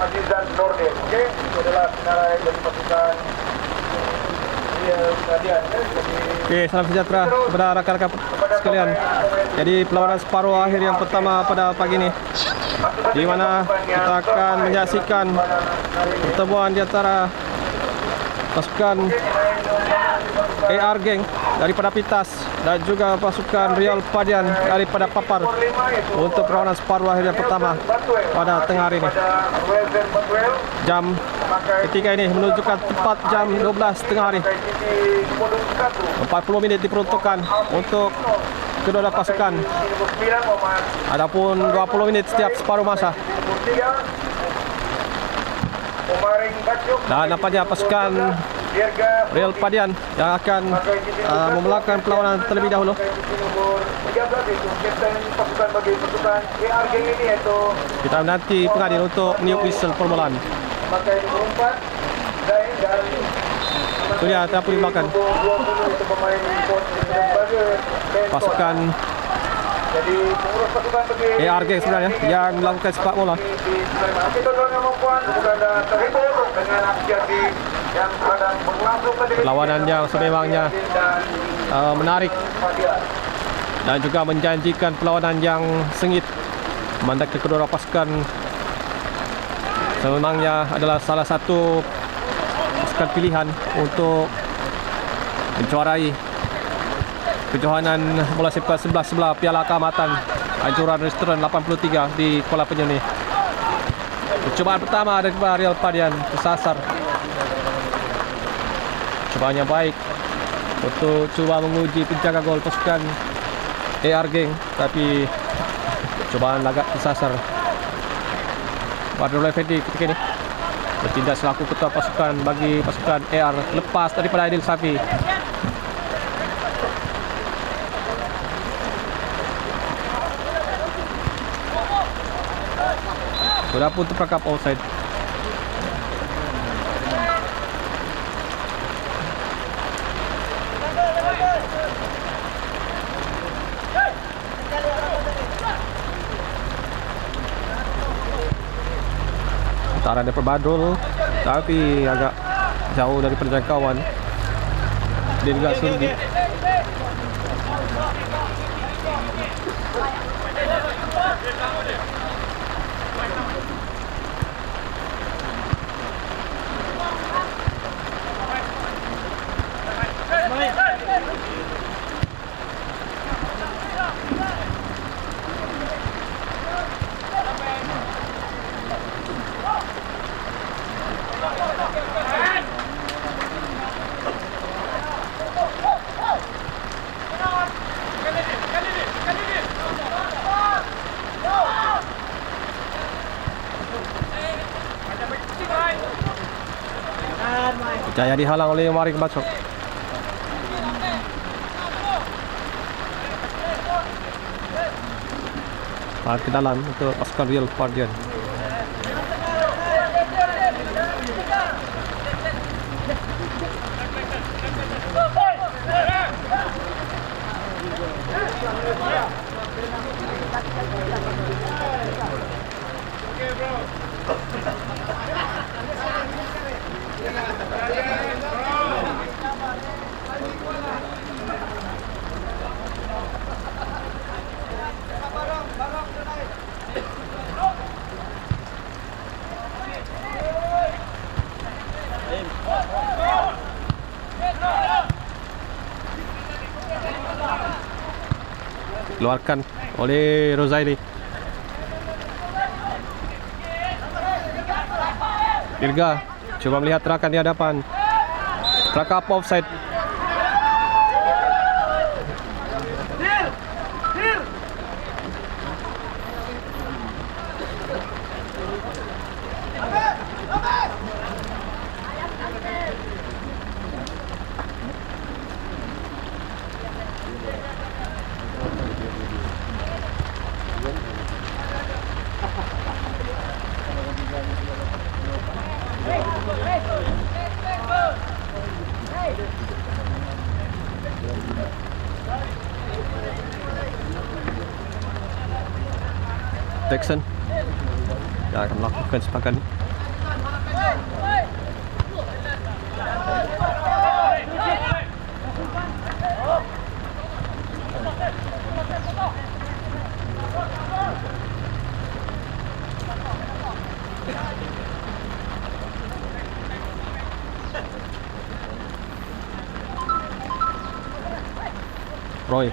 Azizan Nordin. Okey, itu adalah senarai dari pasukan Radian. Okey, salam sejahtera kepada rakan-rakan sekalian. Jadi perlawanan separuh akhir yang pertama pada pagi ini, di mana kita akan menyaksikan pertemuan di antara pasukan AR Gang daripada Pitas dan juga pasukan Real Padian daripada Papar untuk perlawanan separuh akhir yang pertama pada tengah hari ini. Jam ketika ini menunjukkan tepat jam 12 tengah hari. 40 minit diperuntukkan untuk kedua pasukan. Adapun 20 minit setiap separuh masa. Dan nampaknya pasukan Real Padian yang akan memulakan perlawanan terlebih dahulu. Kita menanti pengadil untuk meniup whistle permulaan. Itu dia terapun di belakang pasukan AR Gang sebenarnya yang melakukan sepak bola. Perlawanan yang sememangnya menarik dan juga menjanjikan perlawanan yang sengit. Mandat kedua pasukan sememangnya adalah salah satu pasukan pilihan untuk menjuarai kejohanan bola sepak 11 Piala Keamatan anjuran restoran 83 di Kuala Penyuni. Percubaan pertama daripada Real Padian tersasar. Percubaannya baik untuk cuba menguji penjaga gol pasukan AR Gang, tapi percubaan agak tersasar. Badrul Effendi ketika ini bertindak selaku ketua pasukan bagi pasukan AR lepas daripada Aidil Safi. Sudah pun terperangkap offside. Antara daripada Badrul, tapi agak jauh dari penjangkauan. Dia juga Surdi. Jaya dihalang oleh Marik Batsok. Ke dalam untuk pasukan Real Padian. Keluarkan oleh Rozaili. Dirga coba melihat terakan di hadapan. Terangkap offside. Texan yang akan melakukan sepakan Roy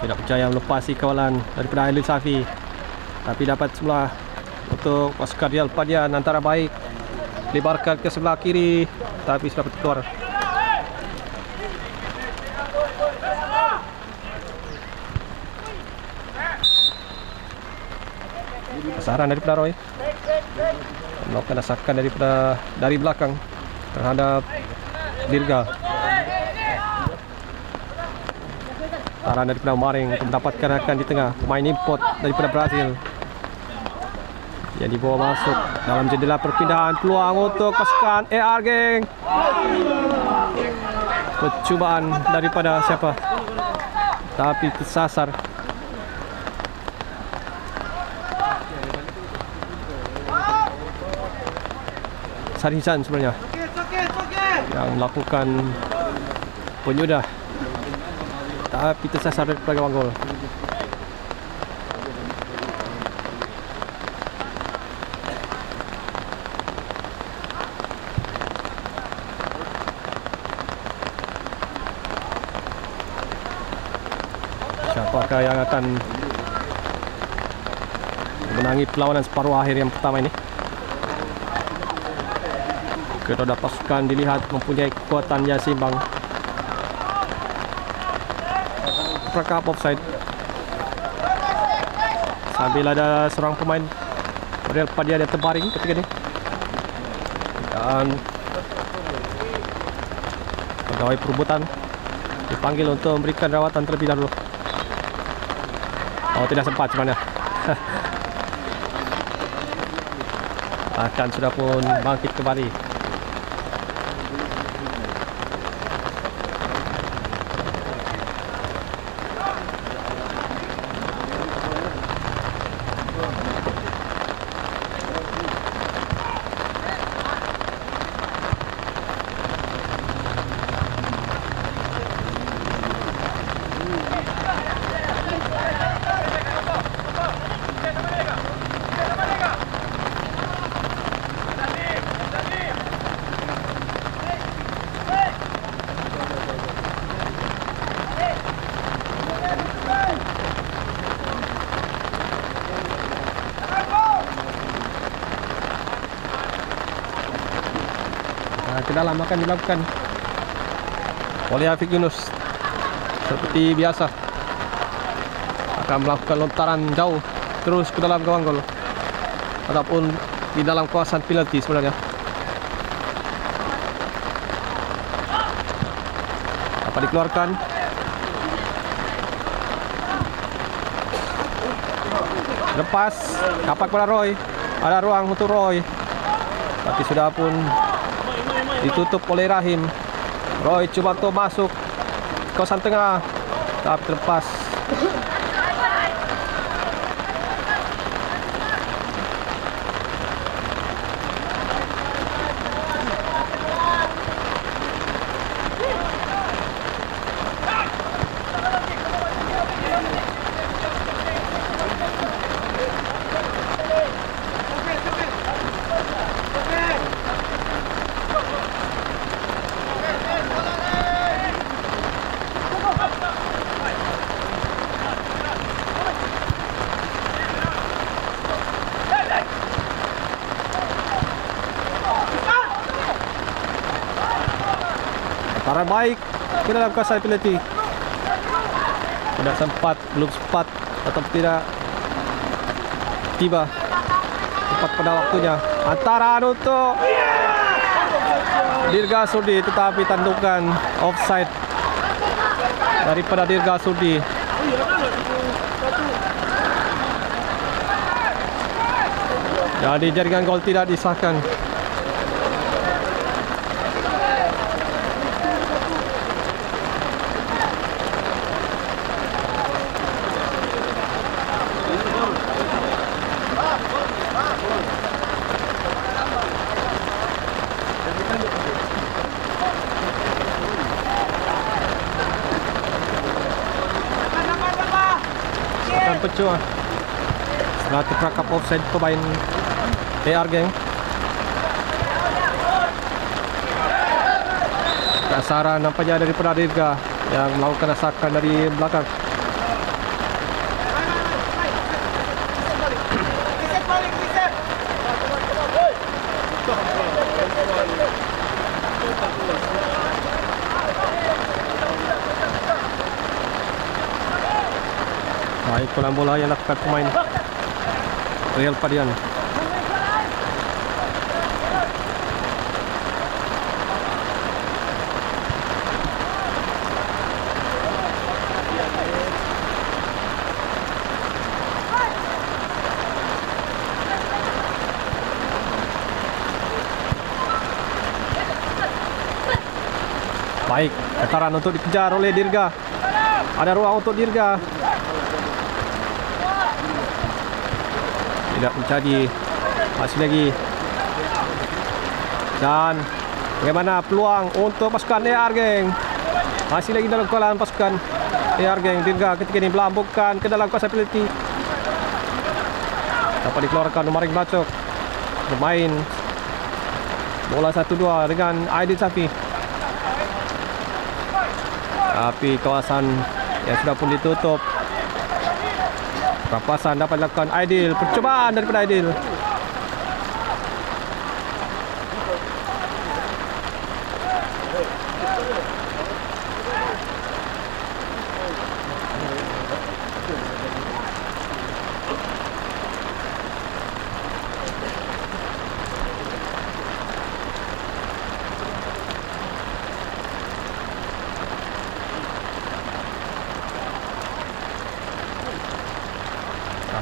tidak berjaya melepasi kawalan daripada Ailil Safi, tapi dapat sebelah untuk Oscar Dial Padian. Antara baik lebarkan ke sebelah kiri, tapi sudah keluar. Saran daripada Roy melakukan asakan dari belakang terhadap Dirga. Saran daripada Maring untuk mendapatkan akan di tengah, pemain import daripada Brazil yang dibawa masuk dalam jendela perpindahan. Peluang untuk pasukan AR geng. Percubaan daripada siapa, tapi tersasar. Sarisan sebenarnya yang melakukan penyudah, tapi tersasar daripada gawang gol. Siapakah yang akan menangi perlawanan separuh akhir yang pertama ini? Kedua pasukan dilihat mempunyai kekuatan yang seimbang. Perangkap offside sambil ada seorang pemain Real Padian yang terbaring ketika ini, dan pegawai perebutan dipanggil untuk memberikan rawatan terlebih dahulu. Oh, tidak sempat sebenarnya. Akan sudah pun bangkit kembali. Ke dalam akan dilakukan oleh Afiq Yunus. Seperti biasa akan melakukan lontaran jauh terus ke dalam gawang gol ataupun di dalam kawasan penalti sebenarnya. Dapat dikeluarkan. Lepas dapat kepada Roy. Ada ruang untuk Roy, tapi sudah pun ditutup oleh Rahim. Roy cuba untuk masuk kawasan tengah, tapi terlepas. Antara baik ke dalam kawasan penalti. Tidak sempat, belum sempat atau tidak tiba tepat pada waktunya. Antara untuk Dirga Sudi, tetapi tandukan offside daripada Dirga Sudi. Jadi jaringan gol tidak disahkan. Pecah setelah terperangkap offside pemain AR geng. Dan Kasaran nampaknya daripada Dirga yang melakukan asakan dari belakang. Baik pukulan bola yang dilakukan pemain Real Padian. Baik, getaran untuk dikejar oleh Dirga. Ada ruang untuk Dirga. Tidak menjadi, masih lagi. Dan bagaimana peluang untuk pasukan AR Geng? Masih lagi dalam kewalahan pasukan AR Geng. Dirga ketika ini melambungkan ke dalam kuasa penalti. Dapat dikeluarkan Maring Bacok. Bermain bola 1-2 dengan Aidil Safi. Tapi kawasan yang sudah pun ditutup. Rampasan dapat dilakukan Aidil. Percubaan daripada Aidil.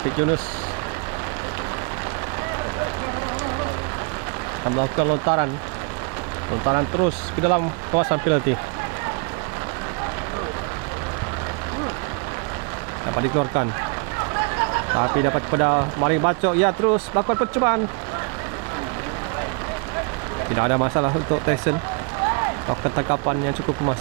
Rafiq Yunus akan melakukan lontaran terus ke dalam kawasan penalti. Dapat dikeluarkan, tapi dapat kepada Maring Bacok. Ia terus melakukan percubaan. Tidak ada masalah untuk Tyson. Melakukan tangkapan yang cukup emas.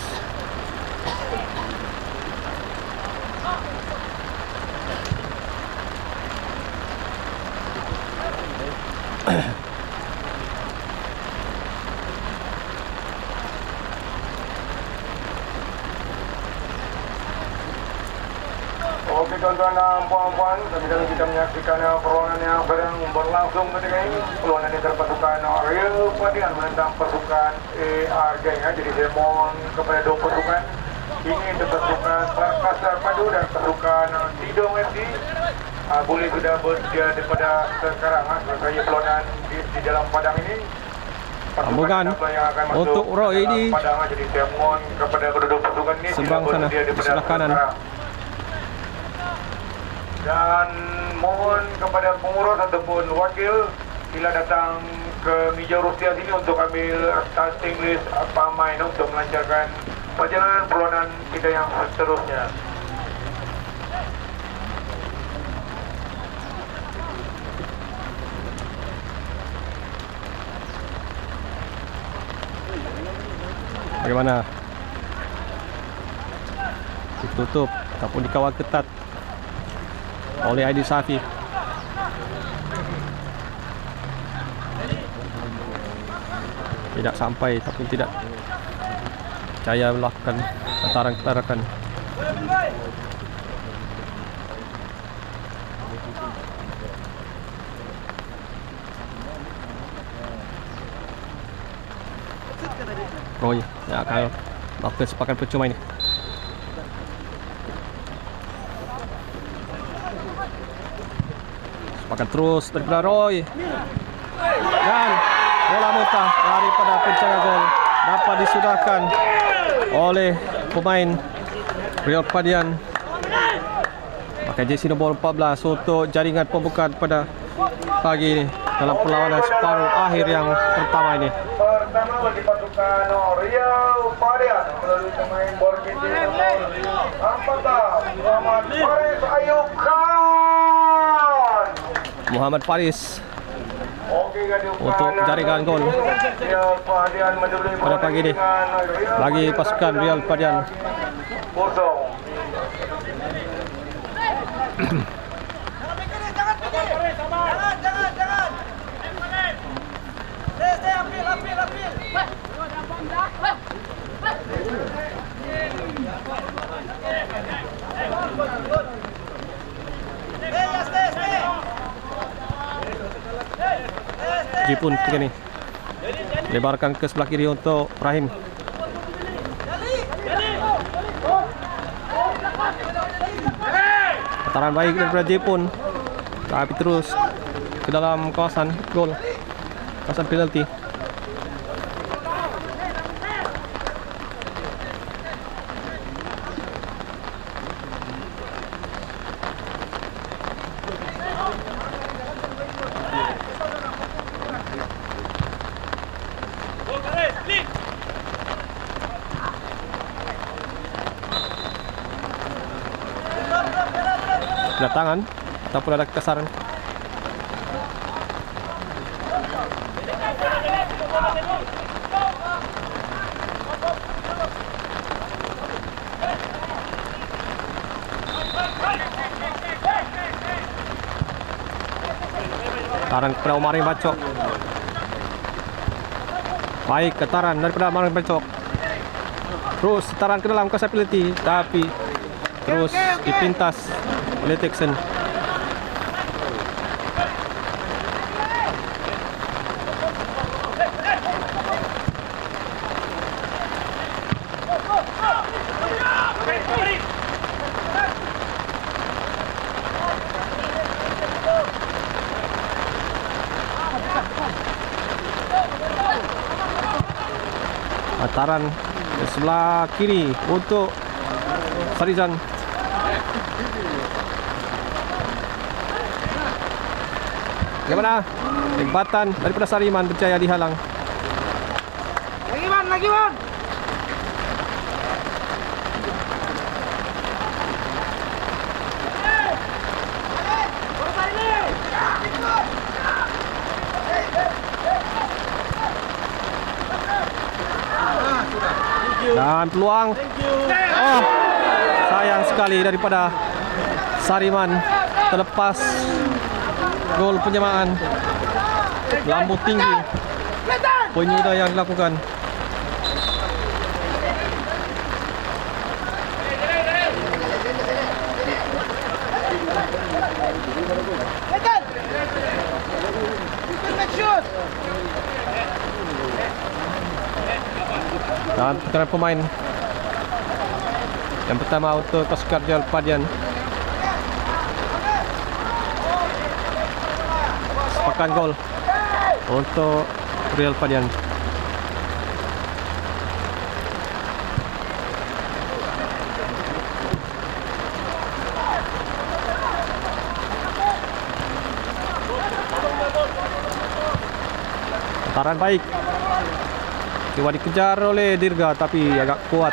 Oke tuan-tuan dan puan-puan, sambil kita menyaksikan perlawanan yang sedang berlangsung ketika ini. Perlawanan yang terpasukan Real Padian menentang pasukan AR Geng. Jadi saya mohon kepada dua pasukan ini, untuk pasukan Perkasa Padu dan pasukan Tidong FC, boleh sudah bersedia daripada sekarang selesai perlawanan di dalam padang ini. Sambungan untuk Roy ini. Jadi saya mohon kepada kedua pasukan ini seberang sana di sebelah kanan. Dan mohon kepada pengurus ataupun wakil, sila datang ke meja Rusia sini untuk ambil starting list pemain untuk melancarkan perjalanan perlawanan kita yang seterusnya. Bagaimana? Ditutup ataupun dikawal ketat oleh Aidil Safi. Tidak sampai ataupun tidak percaya melakukan hantaran-ketarakan. Roy yang akan melakukan sepakan percuma ini. Sepakan terus daripada Roy. Dan bola muntah daripada penjaga gol dapat disudahkan oleh pemain Real Padian. Pakai jersey nombor 14 untuk jaringan pembukaan pada pagi ini dalam perlawanan separuh akhir yang pertama ini. Pertama bagi pasukan Real Padian melalui pemain Borgesi nomor 14 Muhammad Faris Ayub Khan. Muhammad Faris untuk jaringan gol pada pagi ini bagi pasukan Real Padian. Jepun ketika ini. Lebarkan ke sebelah kiri untuk Rahim. Putaran baik daripada Jepun. Tapi terus ke dalam kawasan gol. Kawasan penalti. Kedatangan ataupun ada kekesaran. Taran kepada Omarin Bacok. Baik, ketaran daripada Omarin Bacok. Terus taran ke dalam kawasan penalti, tapi terus dipintas oleh Texan. Taran ke sebelah kiri untuk Farizan. Bagaimana? Tempatan daripada Sariman berjaya dihalang. Lagi man. Dan peluang. Oh, sayang sekali daripada Sariman, terlepas gol penyamaan. Lambung tinggi penyudah yang dilakukan. Dan pertukaran pemain yang pertama untuk pasukan Real Padian. Sepakan gol untuk Real Padian. Taran baik. Coba dikejar oleh Dirga tapi agak kuat.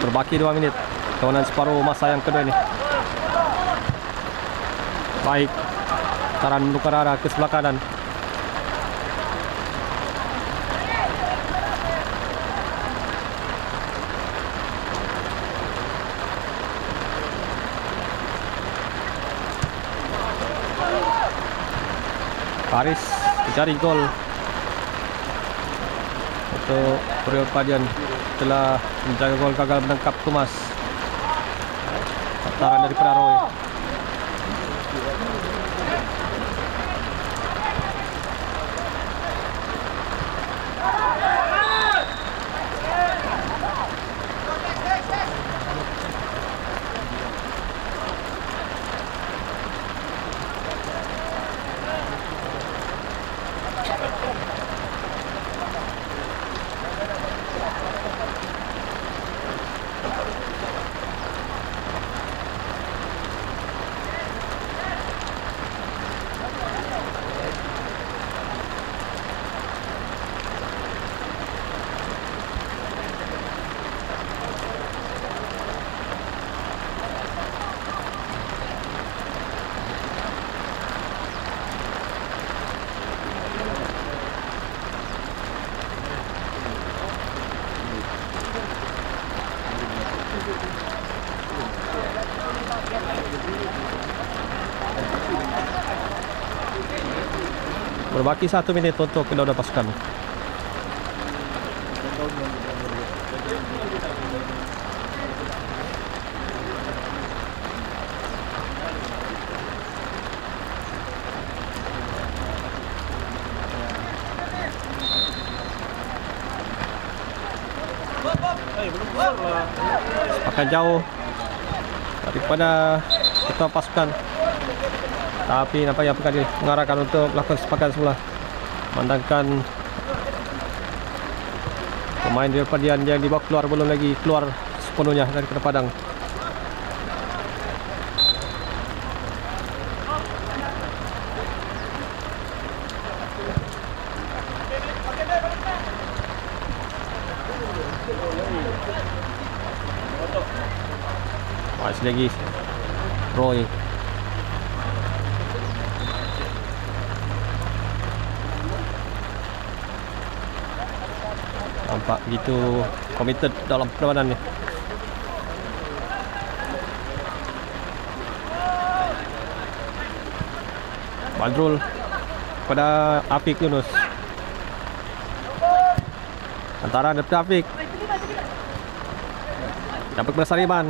Berbaki 2 minit kawanan separuh masa yang kedua ini. Baik, taran menukar arah ke sebelah kanan. Paris mencari gol untuk Real Padian setelah menjaga gol gagal menangkap Thomas. Taran daripada Roy. Berbaki 1 minit untuk kedua-dua pasukan. Sepakan jauh daripada ketua pasukan, tapi nampaknya Pekadil mengarahkan untuk melakukan sepakan semula, memandangkan pemain di Padian yang dibawa keluar belum lagi keluar sepenuhnya dari kota Padang. Masih lagi Roy. Nampak begitu committed dalam perlawanan ni. Badrul kepada Afiq Yunus. Antara daripada Afiq. Dapat kepada Sariban.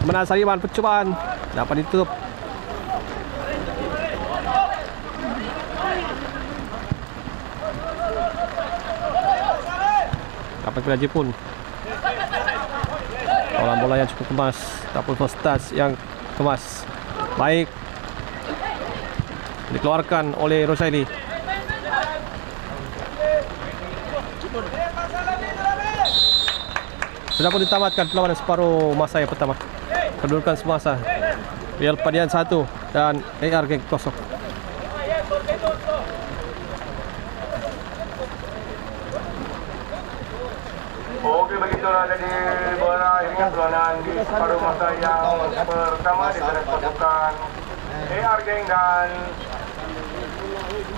Kemenangan Sariban, percubaan dapat ditutup. Dapat kepada Jepun. Bola yang cukup kemas, ataupun first touch yang kemas. Baik. Dikeluarkan oleh Rosaili. Sudah pun ditamatkan perlawanan separuh masa yang pertama. Kedudukan semasa Real Padian 1 dan AR Gang 0. Okey, begitulah jadi berakhirnya perlawanan di separuh masa yang pertama di antara pasukan AR Gang dan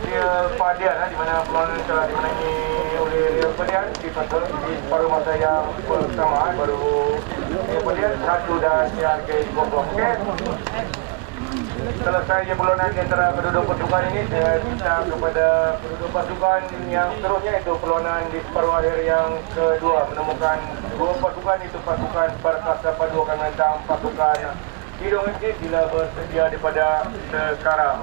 Real Padian, di mana perlawanan telah dimenangi oleh Real Padian di separuh masa yang pertama. Baru Real Padian 1 dan AR Gang 0. Okey, selesainya perlawanan di antara kedua-dua pasukan ini, saya minta kepada kedua pasukan yang seterusnya, itu perlawanan di separuh akhir yang kedua, menemukan dua pasukan, itu pasukan Perkasa Padu akan menentang pasukan Hidung Eksis bila bersedia daripada sekarang.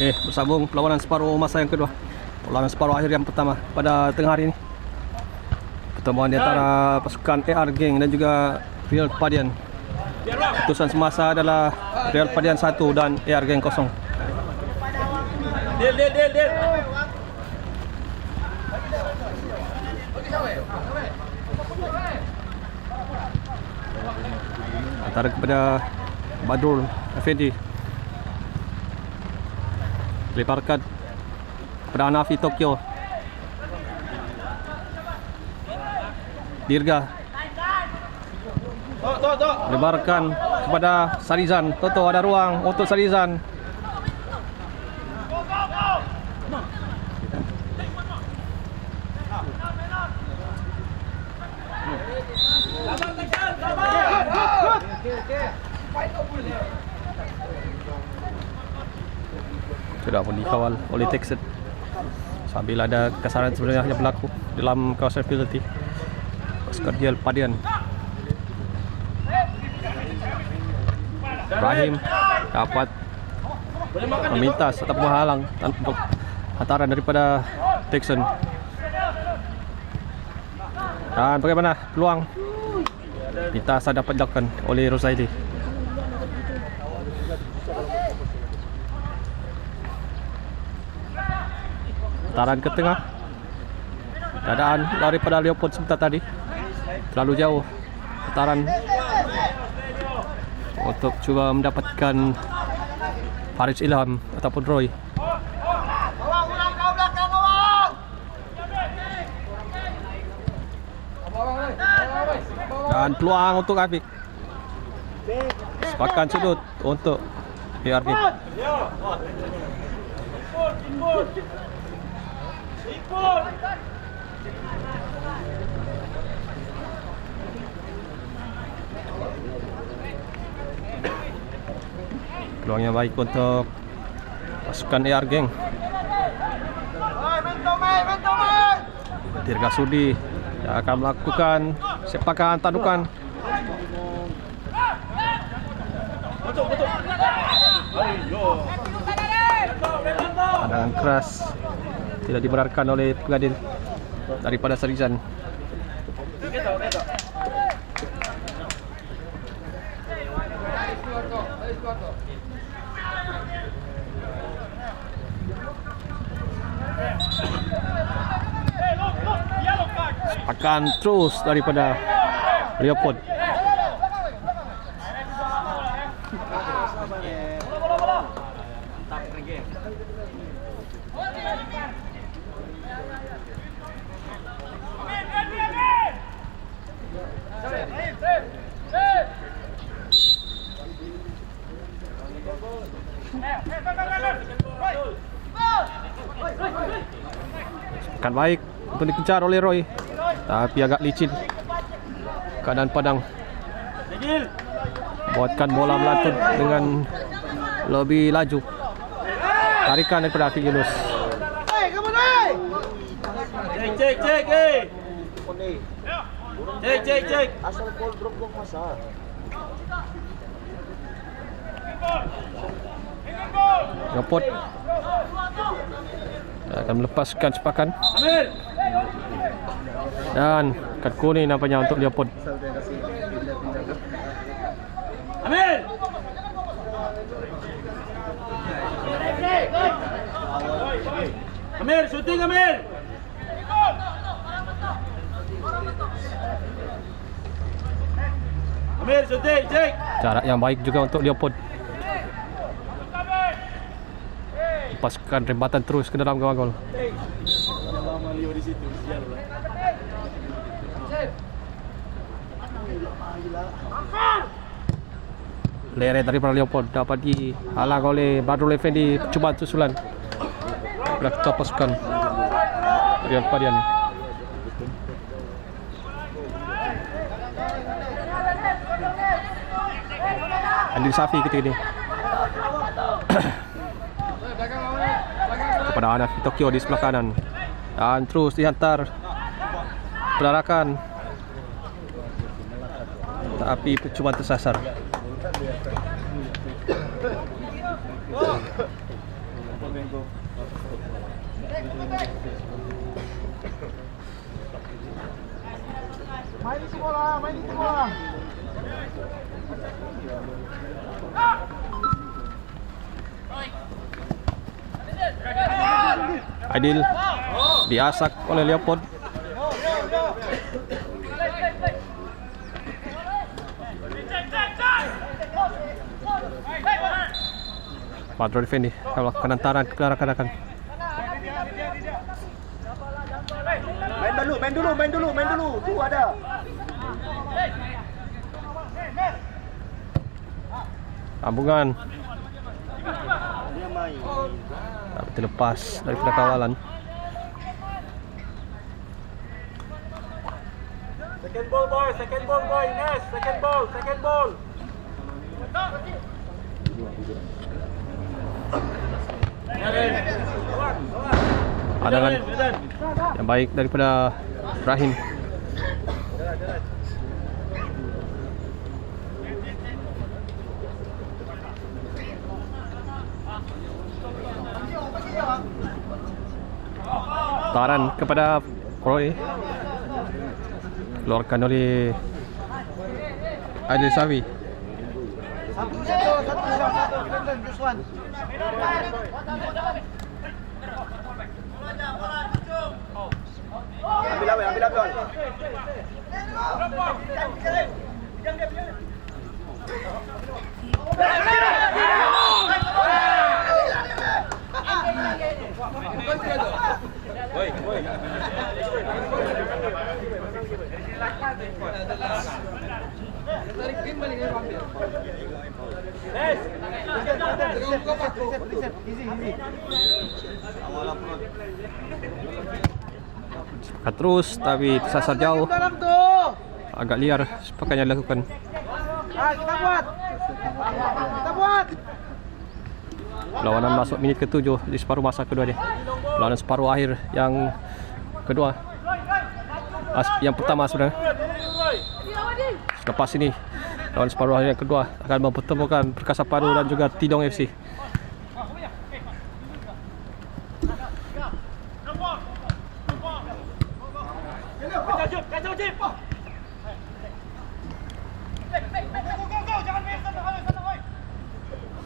Bersambung perlawanan separuh masa yang kedua. Perlawanan separuh akhir yang pertama pada tengah hari ini. Pertemuan di antara pasukan AR Gang dan juga Real Padian. Keputusan semasa adalah Real Padian 1 dan AR Gang 0. Deal. Antara kepada Badrul Effendi. Leparkan kepada Hanafi Tokyo. Dirga. Lebarkan kepada Sarizan. Toto, ada ruang untuk Sarizan. Sudah pun dikawal oleh Texas sambil ada kasaran sebenarnya yang berlaku dalam kawasan penalti. Pasukan Real Padian. Ibrahim dapat memintas atau menghalang untuk hantaran daripada Texan. Dan bagaimana peluang? Pintasan dapat dilakukan oleh Rosaidi. Hantaran ke tengah. Keadaan daripada Leopold sebentar tadi terlalu jauh. Hantaran untuk cuba mendapatkan Faris Ilham ataupun Roy. Dan peluang untuk Afik. Sepakan sudut untuk PRG. Peluang yang baik untuk pasukan AR Gang. Dirga Sudi yang akan melakukan sepakan tandukan. Pandangan keras tidak dibenarkan oleh pengadil daripada Sarizan. Akan terus daripada Leopold. Akan baik untuk dikejar oleh Roy, tapi agak licin keadaan padang. Buatkan bola melantun dengan lebih laju. Tarikan daripada Afiq Yunus. Cek. Asal ball drop kok masa. Leopold akan melepaskan sepakan. Dan kad kuning nampaknya untuk Leopold. Amir. Amir, shooting Amir. Amir, shooting, cek. Jarak yang baik juga untuk Leopold. Lepaskan rembatan terus ke dalam gawang gol. Leret daripada Leopold dapat dihalang oleh Badrul Effendi. Cubaan susulan daripada ketua pasukan Real Padian. Andri Safi ketika ini kepada Hanafi Tokyo di sebelah kanan, dan terus dihantar pelarakan, tapi percubaan tersasar. Aidil diasak oleh Leopold. Padro defendi kalau penantaran kelarakan. Main dulu. Tu ada. Sambungan. Tapi terlepas daripada kawalan. Second ball boy, Ines. Second ball. Pandangan yang baik daripada Ibrahim. Taran kepada Roy. Keluarkan oleh Adil Sawi. Ambil. Sepakat terus tapi tersasar jauh. Agak liar sepakat yang dilakukan. Kita buat. Lawanan masuk minit ke-7 di separuh masa kedua ni. Lawanan separuh akhir yang kedua. Yang pertama sebenarnya. Selepas ini lawan separuh akhir yang kedua akan mempertemukan Perkasa Padu dan juga Tidong FC.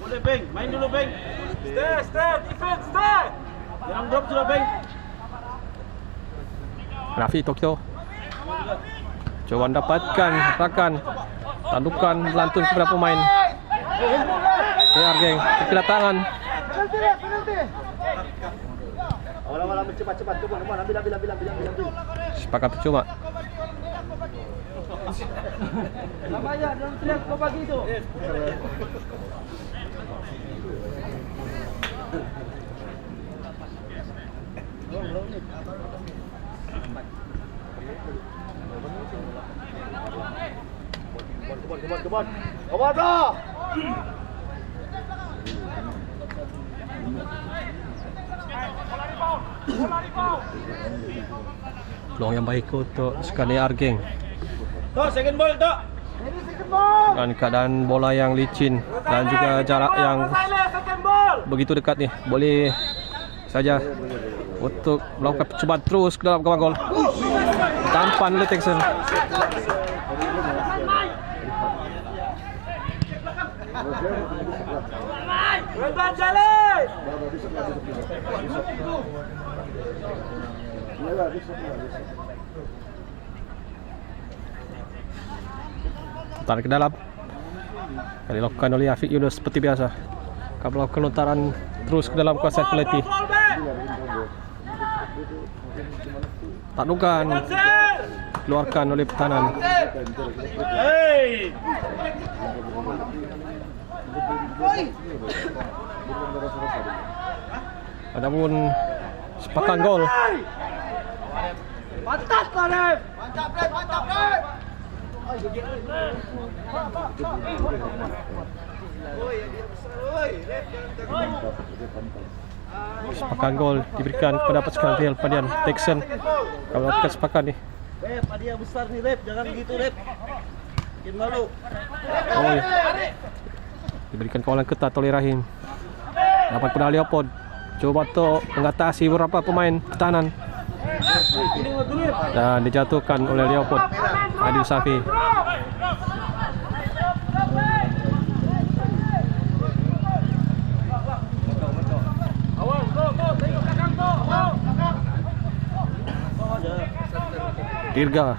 Boleh Beng, main dulu Beng. Stay, defense, stay. Jangan drop sudah Beng. Rafi Tokyo coba dapatkan rakan tandukan melantun kepada pemain. Argeng kedatangan. Awal-awal cepat. Coba ambil. Sepakat percuma. Sama aja, dalam teriak kau bagi itu. Kebon. Bro. Peluang yang baik untuk sekali Argeng. Tok, second ball, Tok. Dan keadaan bola yang licin dan juga jarak yang Second ball. begitu dekat ni, boleh saja untuk melakukan percubaan terus ke dalam gawang gol. Tampan oleh Texan. Reban Jalil. Tarik ke dalam. Kali dilakukan oleh Afiq Yunus seperti biasa. Akan melakukan lontaran terus ke dalam kawasan penalti. Tandukan keluarkan oleh pertahanan. Hey. Adapun sepakan gol. Mantap, Ref. Mantap, Ref. Sepakan gol diberikan kepada pasukan Real Padian Texan. Kalau melakukan sepakan ni. Ref, hadiah besar nih, Ref. Jangan gitu, Ref. Bikin malu. Oh, diberikan kawalan ketat oleh Rahim. Dapat pula Leopold. Coba untuk mengatasi beberapa pemain pertahanan. Dan dijatuhkan oleh Leopold. Adil Safi. Dirga,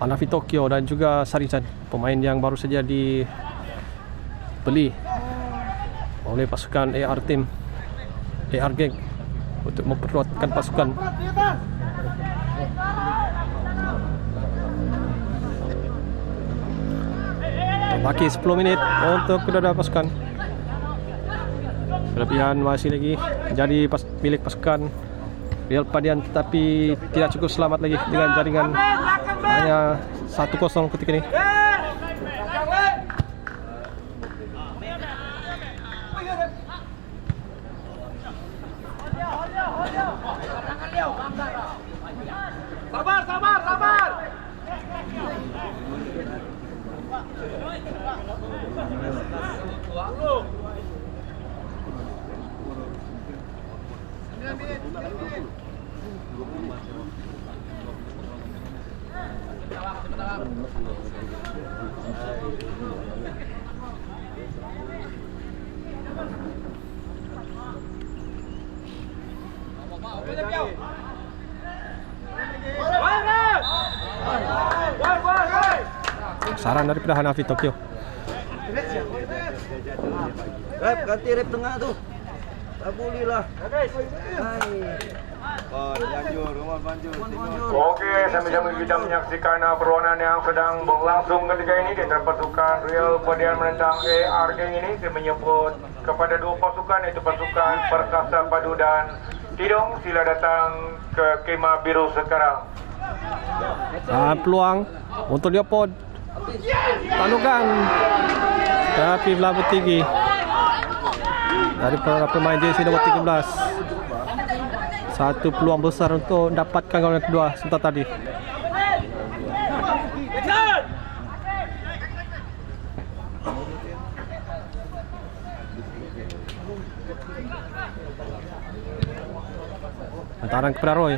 Hanafi Tokyo dan juga Sarizan, pemain yang baru saja dibeli oleh pasukan AR Team, AR Gang untuk memperkuatkan pasukan. Lagi 10 minit untuk kedua-dua pasukan. Kelebihan masih lagi menjadi milik pasukan Real Padian, tetapi tidak cukup selamat lagi dengan jaringan hanya 1-0 ketika ini. Sabar. Saran daripada Hanafi Tokyo. Rep, ganti rep tengah tu. Tak boleh lah. Oke, sambil-sambil kita menyaksikan perlawanan yang sedang berlangsung ketika ini di antara pasukan Real Padian menentang AR Gang ini. Saya menyebut kepada dua pasukan, yaitu pasukan Perkasa Padu dan Tidong. Sila datang ke kemah biru sekarang. Peluang untuk Leopold, tandukan, tapi belabut tinggi dari pemain jersey nomor 13. Satu peluang besar untuk mendapatkan gol yang kedua sebentar tadi. Hantaran kepada Roy.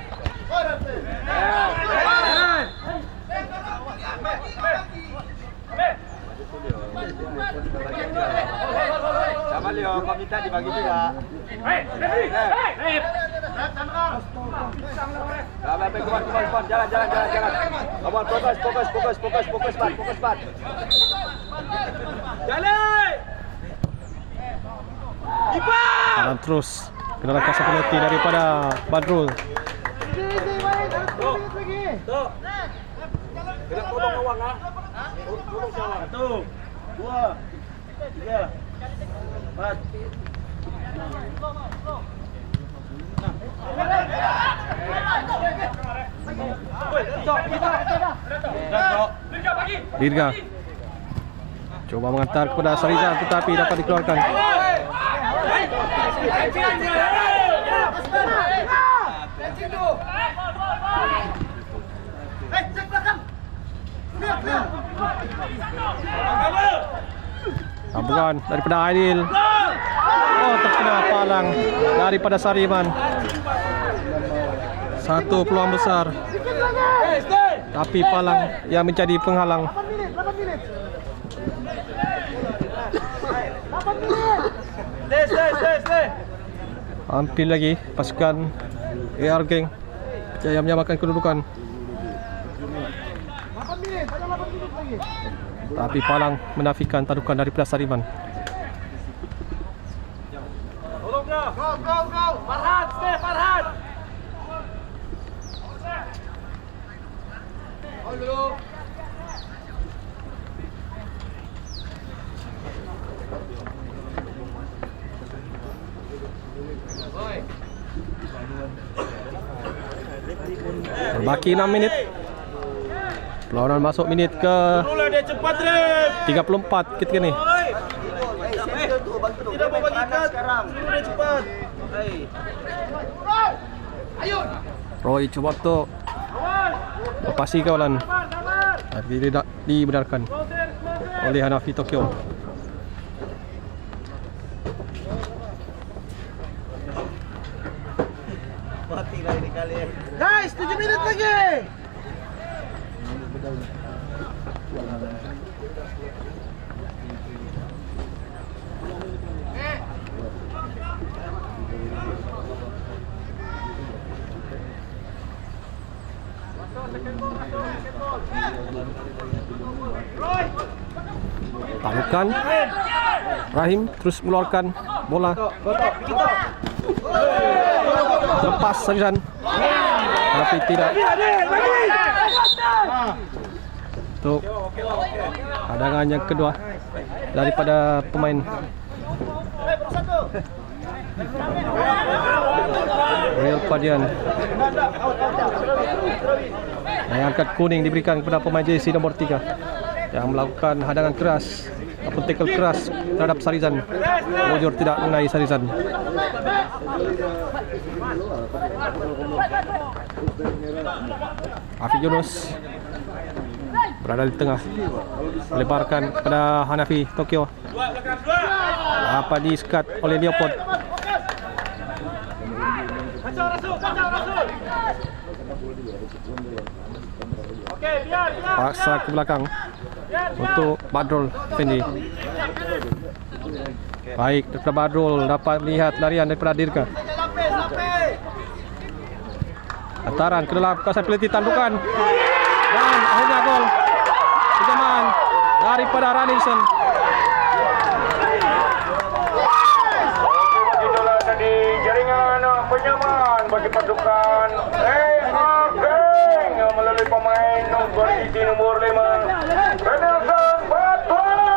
Sama Leo, kau minta dibagi juga. Jalan. Come on, fokus, Pat. Jalan. Jalan terus. Kena kasih penalti daripada Badrul. Kena potong awang ah. 1, 2, 3, 4. Dirga coba mengantar kepada Sarizan, tetapi dapat dikeluarkan. Sambungan daripada Aidil. Oh, terkena palang daripada Sariman. Satu peluang besar, tapi palang yang menjadi penghalang. Hampir lagi pasukan AR Gang berjaya menyamakan kedudukan. Tapi palang menafikan tadukan daripada Sariman. Go. Farhan, stay Farhan. Terbaki 6 minit. Perlawanan masuk minit ke 34 ketika ni. Tidak mau bagikan sekarang. Cepat. Roy coba untuk lepasi kawalan, tapi tidak dibenarkan oleh Hanafi Tokyo. Mati lah ini. Guys, 7 menit lagi. Taruhkan. Rahim terus mengeluarkan bola. Lepas Sarisan. Tapi tidak. Untuk hadangan yang kedua daripada pemain Real Padian. Yang angkat kuning diberikan kepada pemain jersey nomor 3 yang melakukan hadangan keras ataupun tackle keras terhadap Sarisan. Bojor tidak mengenai Sarisan. Afiq Yunus berada di tengah, melebarkan kepada Hanafi Tokyo. Apa di-skat oleh Leopold. Paksa ke belakang untuk Badrul Fendi. Baik, daripada Badrul dapat melihat larian daripada Dirga. Hantaran ke dalam kawasan penalti, tandukan dan akhirnya gol. Kejaman daripada Ranilson. Begitulah tadi jaringan penyaman bagi pasukan Argeng melalui pemain berisi nomor 5 Renelson Badrul.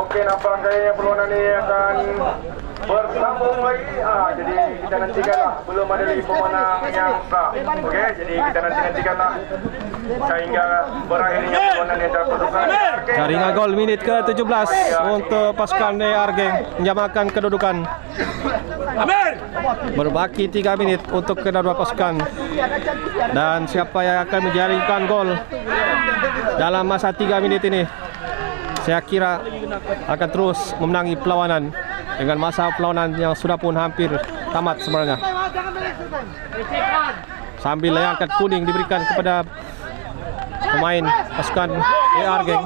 Okey, nampak kayaknya perlawanan ini akan bersambung lagi. Jadi kita nantikanlah, belum ada lagi pemenang yang sah. Okey, jadi kita nantikanlah sehingga berakhirnya perlawanan antara pasukan Argeng. Jaringan gol minit ke-17 untuk pasukan Argeng menyamakan kedudukan. Berbaki 3 minit untuk kedua-dua pasukan. Dan siapa yang akan menjaringkan gol dalam masa 3 minit ini, saya kira akan terus memenangi perlawanan dengan masa perlawanan yang sudah pun hampir tamat sebenarnya. Sambil yang angkat kuning diberikan kepada pemain pasukan Argeng.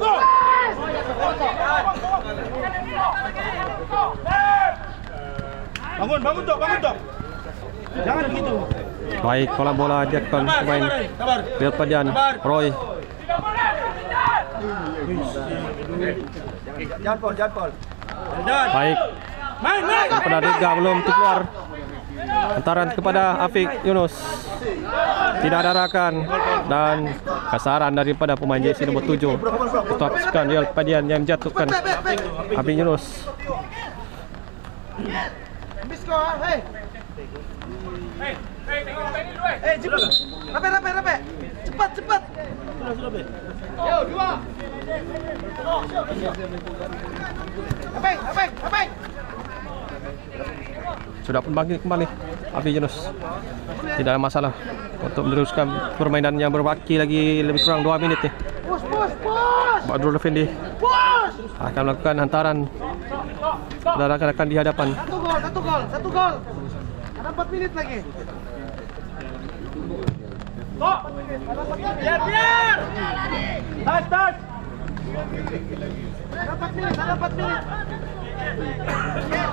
Bangun Tok. Jangan begitu. Baik, bola bola diakan pemain Real Padian, Roy. Jangan Paul. Baik. Main. Kepada Dirga belum keluar. Hantaran kepada Afiq Yunus. Tidak ada rakan dan kasaran daripada pemain jersey nomor 7. Ketua pasukan Real Padian yang menjatuhkan Afiq Yunus. Rapi. Cepat. Yo, 2. Rapi. Sudah pun bangkit kembali Afiq Yunus. Tidak ada masalah untuk meneruskan permainan yang berbaki lagi lebih kurang 2 minit nih. Badrul Effendi akan melakukan hantaran kepada rakan-rakan di hadapan. Satu gol. Ada 4 menit lagi. Biar. Start. Ada 4 menit. Ada 4 menit. Kerja.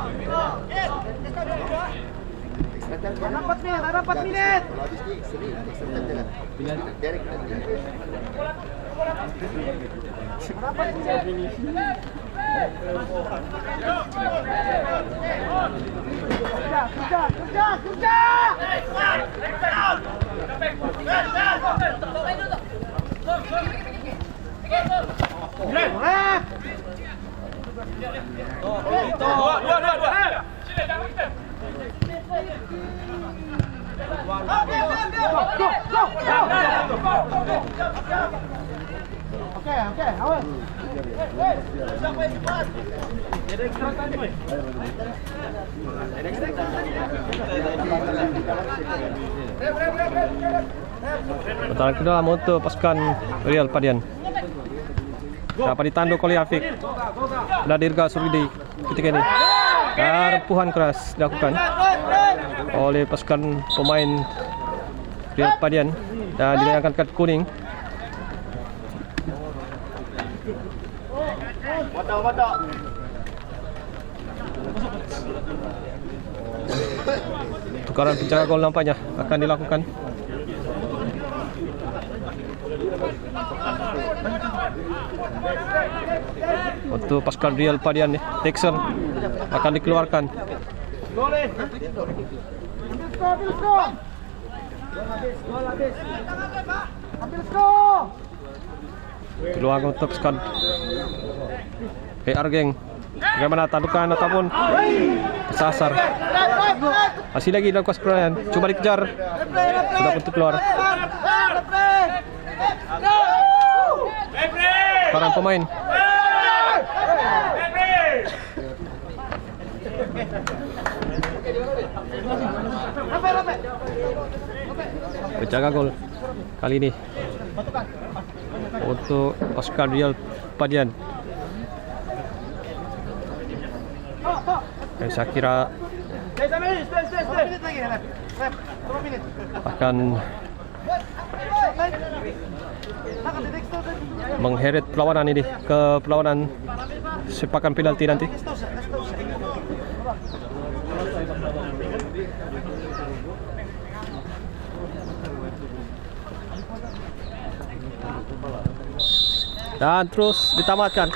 Oke, awas. Pertahanan kedua untuk pasukan Real Padian. Dapat ditanduk oleh Afiq. Ada Dirga Suridi ketika ini. Rempuhan keras dilakukan. oleh pasukan pemain Real Padian dan dilayangkan kartu kuning. Tukaran penjaga gol nampaknya akan dilakukan. Untuk pasukan Real Padian nih, Dixon akan dikeluarkan. Peluang untuk pasukan AR Geng. Bagaimana tandukan ataupun kesasar. Masih lagi dalam kuasa keroyokan. Coba dikejar. Sudah untuk keluar. Sekarang pemain. Penjaga gol kali ini untuk pasukan Real Padian. Dan saya kira akan mengheret perlawanan ini ke perlawanan sepakan penalti nanti. Dan terus ditamatkan.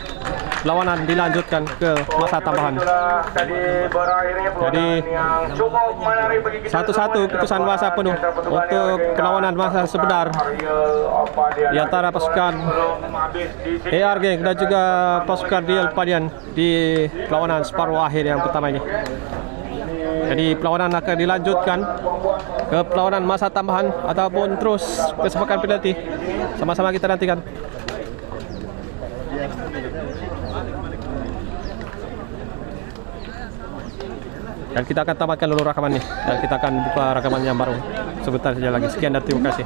Perlawanan dilanjutkan ke masa tambahan. Jadi 1-1 putusan masa penuh untuk perlawanan masa sebenar di antara pasukan AR Geng dan juga pasukan Real Padian di perlawanan separuh akhir yang pertama ini. Jadi perlawanan akan dilanjutkan ke perlawanan masa tambahan ataupun terus ke sepakan penalti. Sama-sama kita nantikan. Dan kita akan tamatkan dulu rekaman ini dan kita akan buka rekaman yang baru sebentar saja lagi. Sekian dan terima kasih.